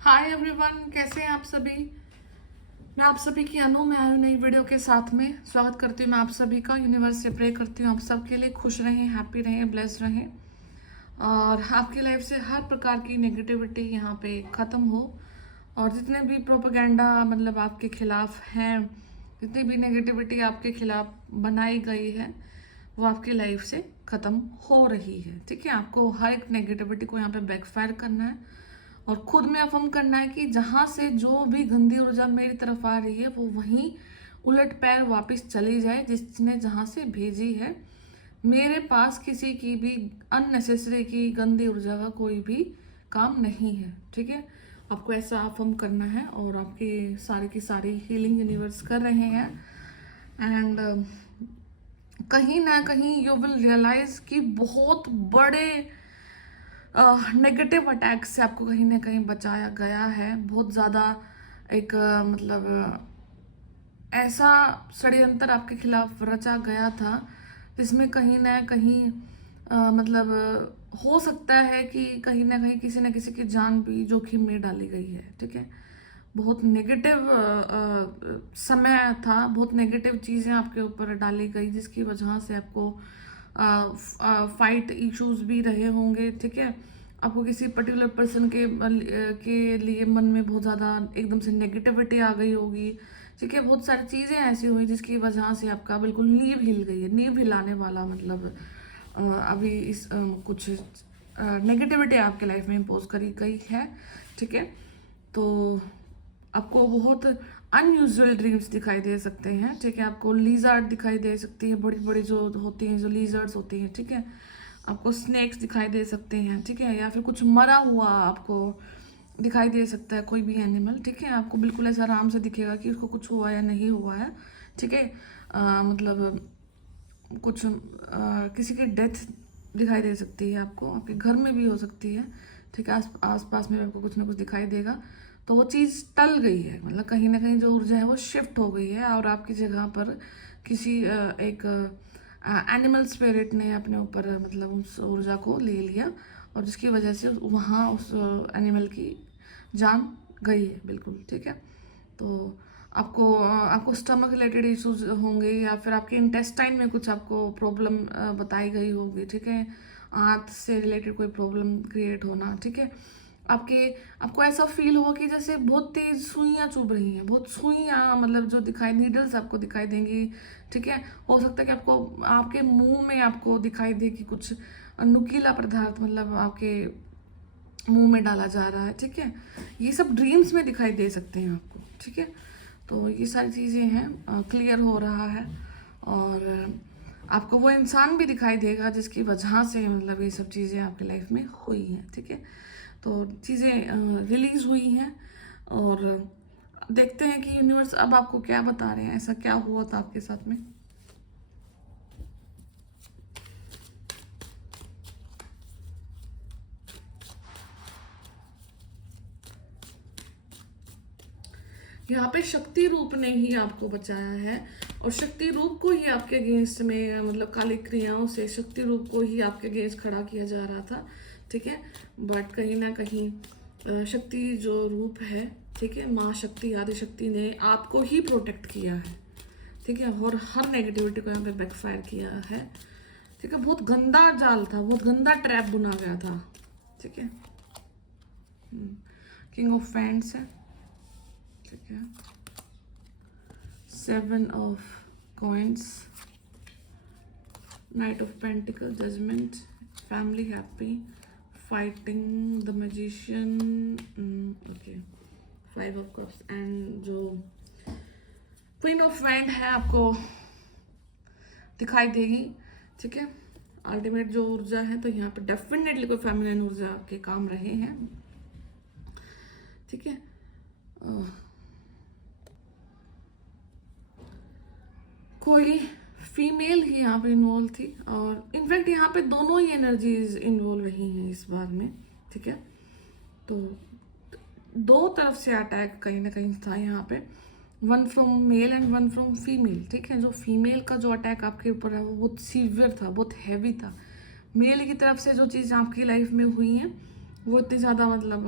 Hi everyone, कैसे हैं आप सभी। मैं आप सभी की अनु में आई हूँ नई वीडियो के साथ में। स्वागत करती हूँ मैं आप सभी का। यूनिवर्स से प्रे करती हूँ आप सबके लिए खुश रहें, हैप्पी रहें, ब्लेस्ड रहें और आपकी लाइफ से हर प्रकार की नेगेटिविटी यहाँ पे ख़त्म हो। और जितने भी प्रोपेगेंडा मतलब आपके खिलाफ हैं, जितनी भी नेगेटिविटी आपके खिलाफ बनाई गई है वो आपकी लाइफ से ख़त्म हो रही है। ठीक है, आपको हर एक नेगेटिविटी को यहाँ पे बैकफायर करना है और खुद में अफर्म करना है कि जहाँ से जो भी गंदी ऊर्जा मेरी तरफ आ रही है वो वहीं उलट पैर वापस चली जाए जिसने जहाँ से भेजी है। मेरे पास किसी की भी अननेसेसरी की गंदी ऊर्जा का कोई भी काम नहीं है। ठीक है, आपको ऐसा अफर्म करना है और आपके सारे की सारी हीलिंग यूनिवर्स कर रहे हैं। एंड कहीं ना कहीं यू विल रियलाइज कि बहुत बड़े नेगेटिव अटैक से आपको कहीं ना कहीं बचाया गया है। बहुत ज़्यादा एक ऐसा षड्यंत्र आपके खिलाफ रचा गया था जिसमें कहीं ना कहीं हो सकता है कि कहीं ना कहीं किसी न किसी की जान भी जोखिम में डाली गई है। ठीक है, बहुत नेगेटिव समय था, बहुत नेगेटिव चीज़ें आपके ऊपर डाली गई जिसकी वजह से आपको फाइट इश्यूज भी रहे होंगे। ठीक है, आपको किसी पर्टिकुलर पर्सन के लिए मन में बहुत ज़्यादा एकदम से नेगेटिविटी आ गई होगी। ठीक है, बहुत सारी चीज़ें ऐसी हुई जिसकी वजह से आपका बिल्कुल नींव हिल गई है। नींव हिलाने वाला अभी इस कुछ नेगेटिविटी आपके लाइफ में इम्पोज करी गई है। ठीक है, तो आपको बहुत अनयूजुअल ड्रीम्स दिखाई दे सकते हैं। ठीक है, आपको लीजर्ड दिखाई दे सकती है, बड़ी बड़ी जो होती हैं, जो लीजर्ड्स होती हैं। ठीक है, आपको स्नेक्स दिखाई दे सकते हैं। ठीक है, या फिर कुछ मरा हुआ आपको दिखाई दे सकता है, कोई भी एनिमल। ठीक है, आपको बिल्कुल ऐसा आराम से दिखेगा कि उसको कुछ हुआ या नहीं हुआ है। ठीक है, मतलब कुछ किसी की डेथ दिखाई दे सकती है, आपको आपके घर में भी हो सकती है। ठीक है, आस पास में आपको कुछ ना कुछ दिखाई देगा। तो वो चीज़ टल गई है, मतलब कहीं ना कहीं जो ऊर्जा है वो शिफ्ट हो गई है और आपकी जगह पर किसी एक एनिमल स्पिरिट ने अपने ऊपर मतलब उस ऊर्जा को ले लिया और जिसकी वजह से वहाँ उस एनिमल की जान गई है बिल्कुल। ठीक है, तो आपको स्टमक रिलेटेड इश्यूज होंगे या फिर आपके इंटेस्टाइन में कुछ आपको प्रॉब्लम बताई गई होगी। ठीक है, आंत से रिलेटेड कोई प्रॉब्लम क्रिएट होना। ठीक है, आपको ऐसा फील होगा कि जैसे बहुत तेज सुइयाँ चुभ रही हैं, बहुत सुइयाँ मतलब जो दिखाई नीडल्स आपको दिखाई देंगी। ठीक है, हो सकता है कि आपको आपके मुंह में आपको दिखाई दे कि कुछ नुकीला पदार्थ मतलब आपके मुंह में डाला जा रहा है। ठीक है, ये सब ड्रीम्स में दिखाई दे सकते हैं आपको। ठीक है, तो ये सारी चीज़ें हैं, क्लियर हो रहा है और आपको वो इंसान भी दिखाई देगा जिसकी वजह से मतलब ये सब चीज़ें आपकी लाइफ में हुई हैं। ठीक है, तो चीज़ें रिलीज हुई हैं और देखते हैं कि यूनिवर्स अब आपको क्या बता रहे हैं, ऐसा क्या हुआ था आपके साथ में। यहाँ पे शक्ति रूप ने ही आपको बचाया है और शक्ति रूप को ही आपके अगेंस्ट में मतलब काली क्रियाओं से शक्ति रूप को ही आपके अगेंस्ट खड़ा किया जा रहा था। ठीक है, बट कहीं ना कहीं शक्ति जो रूप है, ठीक है, माँ शक्ति आदि शक्ति ने आपको ही प्रोटेक्ट किया है। ठीक है, और हर नेगेटिविटी को यहाँ पे बैकफायर किया है। ठीक है, बहुत गंदा जाल था, बहुत गंदा ट्रैप बुना गया था। ठीक है, किंग ऑफ फैंड्स है। ठीक है, 7 of coins, knight of pentacle, judgement, family happy, fighting, the magician, okay, 5 of cups and जो क्वीन ऑफ वैंड है आपको दिखाई देगी। ठीक है, अल्टीमेट जो ऊर्जा है, तो यहाँ पे डेफिनेटली कोई फेमिनिन ऊर्जा के काम रहे हैं। ठीक है, कोई फीमेल ही यहाँ पे इन्वॉल्व थी और इनफैक्ट यहाँ पे दोनों ही एनर्जीज इन्वॉल्व रही हैं इस बार में। ठीक है, तो दो तरफ से अटैक कहीं ना कहीं था यहाँ पे, one from male and one from female. ठीक है, जो फीमेल का जो अटैक आपके ऊपर है वो बहुत सीवियर था, बहुत हैवी था। मेल की तरफ से जो चीज़ आपकी लाइफ में हुई है वो इतनी ज़्यादा मतलब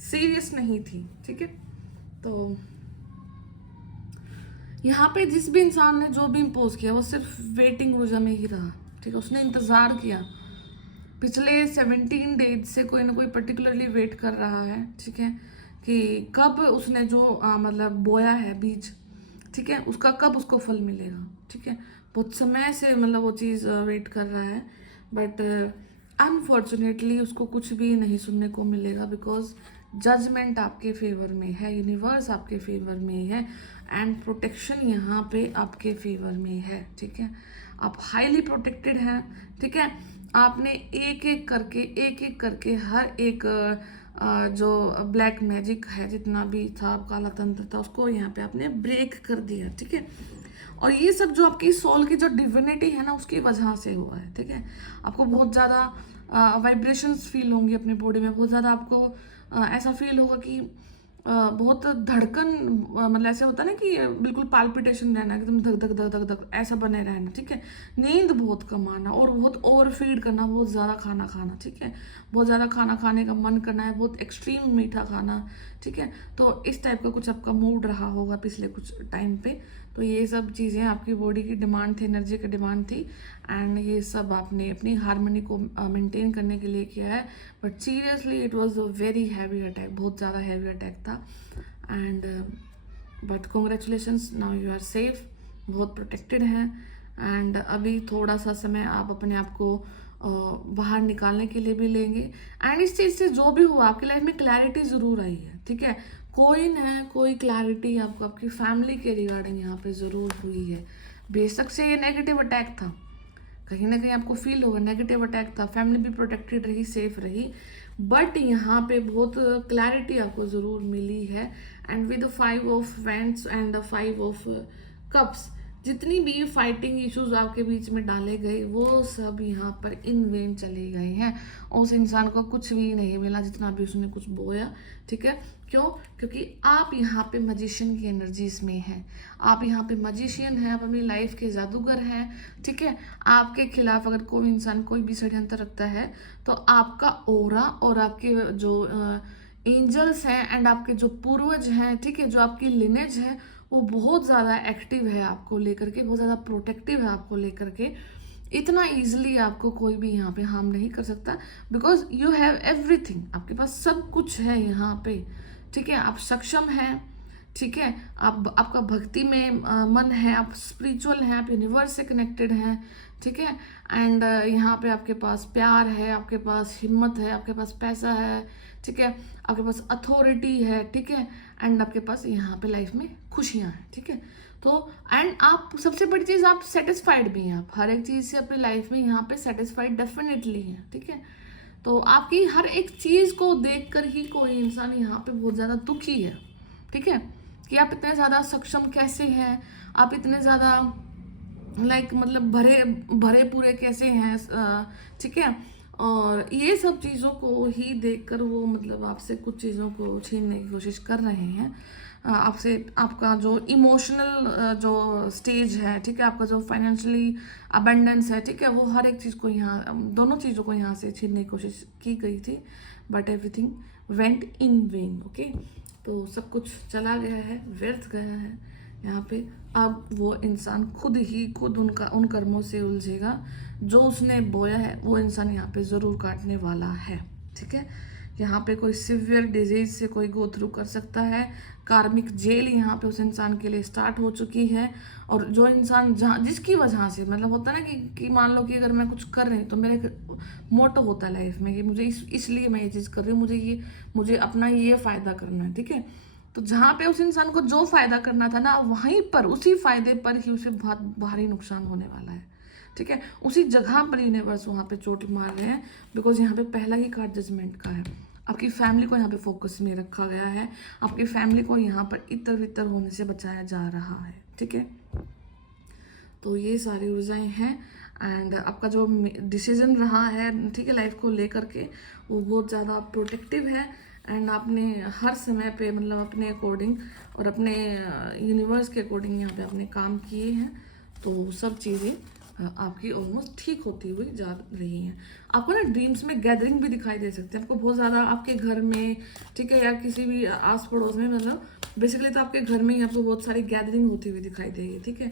सीरियस नहीं थी, ठीक है। तो यहाँ पे जिस भी इंसान ने जो भी इम्पोज किया वो सिर्फ वेटिंग ऊर्जा में ही रहा, ठीक है। उसने इंतज़ार किया, पिछले 17 डेज से कोई ना कोई पर्टिकुलरली वेट कर रहा है, ठीक है, कि कब उसने जो मतलब बोया है बीज, ठीक है, उसका कब उसको फल मिलेगा, ठीक है। बहुत समय से मतलब वो चीज़ वेट कर रहा है, बट अनफॉर्चुनेटली उसको कुछ भी नहीं सुनने को मिलेगा, बिकॉज जजमेंट आपके फेवर में है, यूनिवर्स आपके फेवर में है, एंड प्रोटेक्शन यहाँ पे आपके फेवर में है, ठीक है। आप हाईली प्रोटेक्टेड हैं, ठीक है। आपने एक एक करके हर एक जो ब्लैक मैजिक है, जितना भी था, काला तंत्र था, उसको यहाँ पे आपने ब्रेक कर दिया, ठीक है। और ये सब जो आपकी सोल की जो डिविनिटी है ना, उसकी वजह से हुआ है, ठीक है। आपको बहुत ज़्यादा वाइब्रेशंस फील होंगी अपनी बॉडी में, बहुत ज़्यादा आपको ऐसा फील होगा कि बहुत धड़कन, मतलब ऐसे होता है ना कि बिल्कुल पाल्पिटेशन रहना, एकदम धक धक धक धक धक ऐसा बने रहना, ठीक है। नींद बहुत कम आना, और बहुत ओवर फीड करना, बहुत ज़्यादा खाना खाना, ठीक है। बहुत ज़्यादा खाना खाने का मन करना है, बहुत एक्सट्रीम मीठा खाना, ठीक है। तो इस टाइप का कुछ आपका मूड रहा होगा पिछले कुछ टाइम पे। तो ये सब चीज़ें आपकी बॉडी की डिमांड थी, एनर्जी की डिमांड थी, एंड ये सब आपने अपनी हार्मनी को मेंटेन करने के लिए किया है। But seriously it was a very heavy attack, बहुत ज़्यादा हैवी अटैक था, and but congratulations, now you are safe, बहुत प्रोटेक्टेड हैं। एंड अभी थोड़ा सा समय आप अपने आप को बाहर निकालने के लिए भी लेंगे, एंड इस चीज़ से जो भी हुआ आपकी लाइफ में क्लैरिटी ज़रूर आई है, ठीक है। कोई न कोई क्लैरिटी आपको आपकी फैमिली के रिगार्डिंग यहाँ पे ज़रूर हुई है। बेशक से ये नेगेटिव अटैक था, कहीं ना कहीं आपको फील होगा नेगेटिव अटैक था, फैमिली भी प्रोटेक्टेड रही, सेफ रही, बट यहाँ पे बहुत क्लैरिटी आपको ज़रूर मिली है। And with the 5 of wands and the 5 of cups, जितनी भी फाइटिंग इश्यूज आपके बीच में डाले गए वो सब यहाँ पर इन वेन चले गए हैं। उस इंसान को कुछ भी नहीं मिला जितना भी उसने कुछ बोया, ठीक है। क्यों? क्योंकि आप यहाँ पे मजिशियन की एनर्जीज में हैं, आप यहाँ पे मजिशियन हैं, आप अपनी लाइफ के जादूगर हैं, ठीक है। आपके खिलाफ अगर कोई इंसान कोई भी षड्यंत्र रखता है तो आपका ओरा और आपके जो एंजल्स हैं एंड आपके जो पूर्वज हैं, ठीक है, जो आपकी लिनेज है, वो बहुत ज़्यादा एक्टिव है आपको लेकर के, बहुत ज़्यादा प्रोटेक्टिव है आपको लेकर के। इतना इजीली आपको कोई भी यहाँ पे हार्म नहीं कर सकता, बिकॉज यू हैव एवरीथिंग, आपके पास सब कुछ है यहाँ पे, ठीक है। आप सक्षम हैं, ठीक है, आप आपका भक्ति में मन है, आप स्पिरिचुअल हैं, आप यूनिवर्स से कनेक्टेड हैं, ठीक है। एंड यहाँ पे आपके पास प्यार है, आपके पास हिम्मत है, आपके पास पैसा है, ठीक है, आपके पास अथॉरिटी है, ठीक है, एंड आपके पास यहाँ पे लाइफ में खुशियाँ हैं, ठीक है। तो एंड आप सबसे बड़ी चीज़, आप सेटिस्फाइड भी हैं, आप हर एक चीज़ से अपनी लाइफ में यहाँ पे सेटिस्फाइड डेफिनेटली हैं, ठीक है। तो आपकी हर एक चीज़ को देखकर ही कोई इंसान यहाँ पे बहुत ज़्यादा दुखी है, ठीक है, कि आप इतने ज़्यादा सक्षम कैसे हैं, आप इतने ज़्यादा लाइक मतलब भरे भरे पूरे कैसे हैं, ठीक है। और ये सब चीज़ों को ही देखकर वो मतलब आपसे कुछ चीज़ों को छीनने की कोशिश कर रहे हैं, आपसे आपका जो इमोशनल जो स्टेज है, ठीक है, आपका जो फाइनेंशियली अबेंडेंस है, ठीक है, वो हर एक चीज़ को यहाँ, दोनों चीज़ों को यहाँ से छीनने की कोशिश की गई थी, but everything went in when, okay. तो सब कुछ चला गया है, व्यर्थ गया है यहाँ पे। अब वो इंसान खुद उन कर्मों से उलझेगा, जो उसने बोया है वो इंसान यहाँ पे ज़रूर काटने वाला है, ठीक है। यहाँ पे कोई सिवियर डिजीज से कोई गो थ्रू कर सकता है, कार्मिक जेल यहाँ पे उस इंसान के लिए स्टार्ट हो चुकी है। और जो इंसान जहाँ जिसकी वजह से मतलब होता है ना कि मान लो कि अगर मैं कुछ कर रही हूँ तो मेरे मोटो होता है लाइफ में कि मुझे इसलिए मैं ये चीज़ कर रही हूँ, मुझे अपना ये फ़ायदा करना है, ठीक है। तो जहाँ पे उस इंसान को जो फायदा करना था ना, वहीं पर उसी फायदे पर ही उसे बहुत भारी नुकसान होने वाला है, ठीक है। उसी जगह पर यूनिवर्स वहाँ पे चोट मार रहे हैं, बिकॉज यहाँ पे पहला ही कार्ड जजमेंट का है। आपकी फैमिली को यहाँ पे फोकस में रखा गया है, आपकी फैमिली को यहाँ पर इतर वितर होने से बचाया जा रहा है, ठीक है। तो ये सारी ऊर्जाएं हैं, एंड आपका जो डिसीजन रहा है, ठीक है, लाइफ को लेकर के, वो बहुत ज़्यादा प्रोटेक्टिव है। एंड आपने हर समय पे मतलब अपने अकॉर्डिंग और अपने यूनिवर्स के अकॉर्डिंग यहाँ पे आपने काम किए हैं, तो सब चीज़ें आपकी ऑलमोस्ट ठीक होती हुई जा रही हैं। आपको ना ड्रीम्स में गैदरिंग भी दिखाई दे सकते हैं, आपको बहुत ज़्यादा आपके घर में, ठीक है, या किसी भी आस पड़ोस में, मतलब बेसिकली तो आपके घर में ही आपको बहुत सारी गैदरिंग होती हुई दिखाई देगी, ठीक है।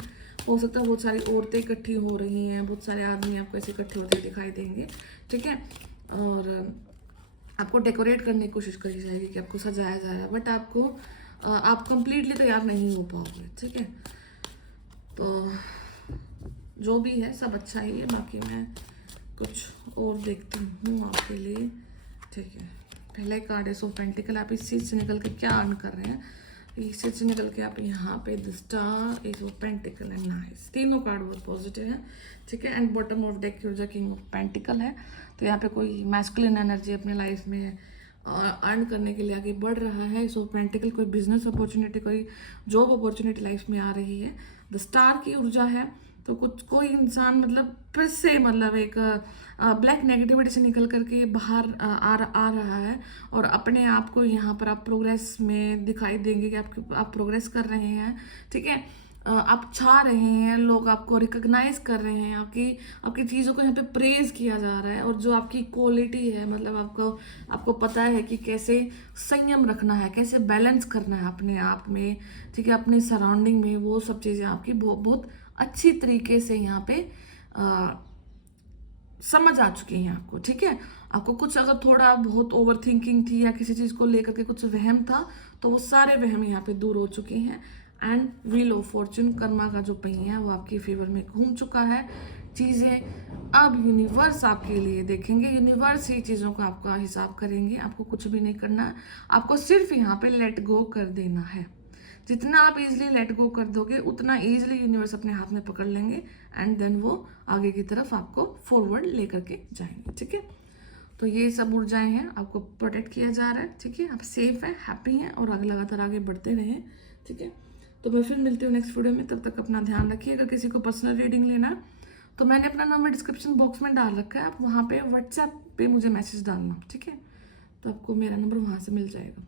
हो सकता है बहुत सारी औरतें इकट्ठी हो रही हैं, बहुत सारे आदमी आपको ऐसे इकट्ठे होते हुए दिखाई देंगे, ठीक है। और आपको डेकोरेट करने की कोशिश करी जाएगी कि आपको सजाया जाएगा, बट आप कंप्लीटली तैयार नहीं हो पाओगे, ठीक है। तो जो भी है सब अच्छा ही है, बाकी मैं कुछ और देखती हूँ आपके लिए, ठीक है। पहला कार्ड है 100 पेंटिकल, आप इस चीज़ से निकल के क्या अर्न कर रहे हैं, इस चीज़ से निकल के आप यहाँ पे the star, 100 pentacle and nice, तीनों कार्ड बहुत पॉजिटिव है, ठीक है। एंड बॉटम ऑफ डेक ऊर्जा किंग ऑफ पेंटिकल है, तो यहाँ पे कोई मैस्कुलिन एनर्जी अपने लाइफ में अर्न करने के लिए आगे बढ़ रहा है। 100 पेंटिकल कोई बिजनेस अपॉर्चुनिटी, कोई जॉब अपॉर्चुनिटी लाइफ में आ रही है। द स्टार की ऊर्जा है, तो कुछ कोई इंसान मतलब फिर से मतलब एक ब्लैक नेगेटिविटी से निकल करके बाहर आ रहा है, और अपने आप को यहाँ पर आप प्रोग्रेस में दिखाई देंगे कि आप प्रोग्रेस कर रहे हैं, ठीक है। आप छा रहे हैं, लोग आपको रिकग्नाइज कर रहे हैं, आपकी चीज़ों को यहाँ पे प्रेज किया जा रहा है, और जो आपकी क्वालिटी है, मतलब आपको पता है कि कैसे संयम रखना है, कैसे बैलेंस करना है अपने आप में, ठीक है, अपने सराउंडिंग में, वो सब चीज़ें आपकी बहुत अच्छी तरीके से यहाँ पे समझ आ चुकी हैं आपको, ठीक है। आपको कुछ अगर थोड़ा बहुत ओवर थिंकिंग थी या किसी चीज़ को लेकर के कुछ वहम था, तो वो सारे वहम यहाँ पे दूर हो चुके हैं। And wheel of Fortune, Karma का जो पहिया है वो आपके फेवर में घूम चुका है। चीज़ें अब यूनिवर्स आपके लिए देखेंगे, यूनिवर्स ही चीज़ों का आपका हिसाब करेंगे, आपको कुछ भी नहीं करना है, आपको सिर्फ यहाँ पे लेट गो कर देना है। जितना आप इजीली लेट गो कर दोगे, उतना इजीली यूनिवर्स अपने हाथ में पकड़ लेंगे, एंड देन वो आगे की तरफ आपको फॉरवर्ड लेकर के जाएंगे, ठीक है। तो ये सब ऊर्जाएं हैं, आपको प्रोटेक्ट किया जा रहा है, ठीक है। आप सेफ हैं, हैप्पी हैं, और आगे लगातार आगे बढ़ते रहें, ठीक है। तो मैं फिर मिलती हूँ नेक्स्ट वीडियो में, तब तक अपना ध्यान रखिए। अगर किसी को पर्सनल रीडिंग लेना है तो मैंने अपना नंबर डिस्क्रिप्शन बॉक्स में डाल रखा है, आप वहाँ पे व्हाट्सएप पे मुझे मैसेज डालना, ठीक है। तो आपको मेरा नंबर वहाँ से मिल जाएगा।